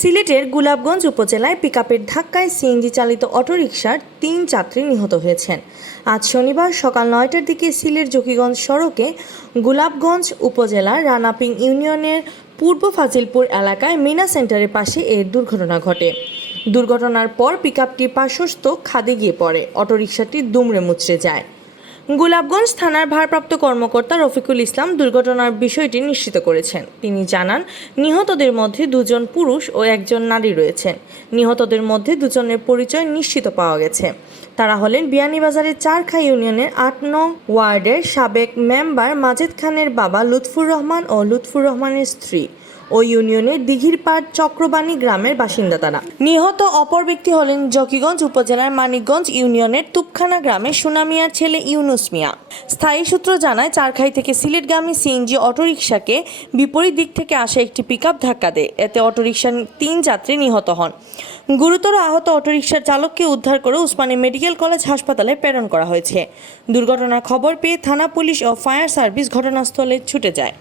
সিলেটের গোলাপগঞ্জ উপজেলায় পিকআপের ধাক্কায় সিএনজি চালিত অটোরিকশার ৩ যাত্রী নিহত হয়েছেন। আজ শনিবার সকাল ৯টার দিকে সিলেট জকিগঞ্জ সড়কে গোলাপগঞ্জ উপজেলার রানাপিং ইউনিয়নের পূর্ব ফাজিলপুর এলাকায় মিনা সেন্টারের পাশে এর দুর্ঘটনা ঘটে। দুর্ঘটনার পর পিকআপটি পার্শ্বস্থ খাদে গিয়ে পড়ে। অটোরিকশাটি দুমড়ে মুচড়ে যায়। গোলাপগঞ্জ থানার ভারপ্রাপ্ত কর্মকর্তা রফিকুল ইসলাম দুর্ঘটনার বিষয়টি নিশ্চিত করেছেন। তিনি জানান, নিহতদের মধ্যে 2 জন পুরুষ ও 1 জন নারী রয়েছেন। নিহতদের মধ্যে 2 জনের পরিচয় নিশ্চিত পাওয়া গেছে। তারা হলেন বিয়ানীবাজারের চারখাই ইউনিয়নের 8 নং ওয়ার্ডের সাবেক মেম্বার মাজেদ খানের বাবা লুৎফুর রহমান ও লুৎফুর রহমানের স্ত্রী। ওই ইউনিয়নের দিঘিরপাড় চক্রবাণী গ্রামের বাসিন্দা তারা। নিহত অপর ব্যক্তি হলেন জকিগঞ্জ উপজেলার মানিকগঞ্জ ইউনিয়নের তুপখানা গ্রামের সোনামিয়ার ছেলে ইউনুস মিয়া। স্থায়ী সূত্র জানায়, চারখাই থেকে সিলেটগামী সিএনজি অটোরিকশাকে বিপরীত দিক থেকে আসা একটি পিকআপ ধাক্কা দেয়। এতে অটোরিকশার 3 যাত্রী নিহত হন। গুরুতর আহত অটোরিকশার চালককে উদ্ধার করে উসমানী মেডিকেল কলেজ হাসপাতালে প্রেরণ করা হয়েছে। দুর্ঘটনার খবর পেয়ে থানা পুলিশ ও ফায়ার সার্ভিস ঘটনাস্থলে ছুটে যায়।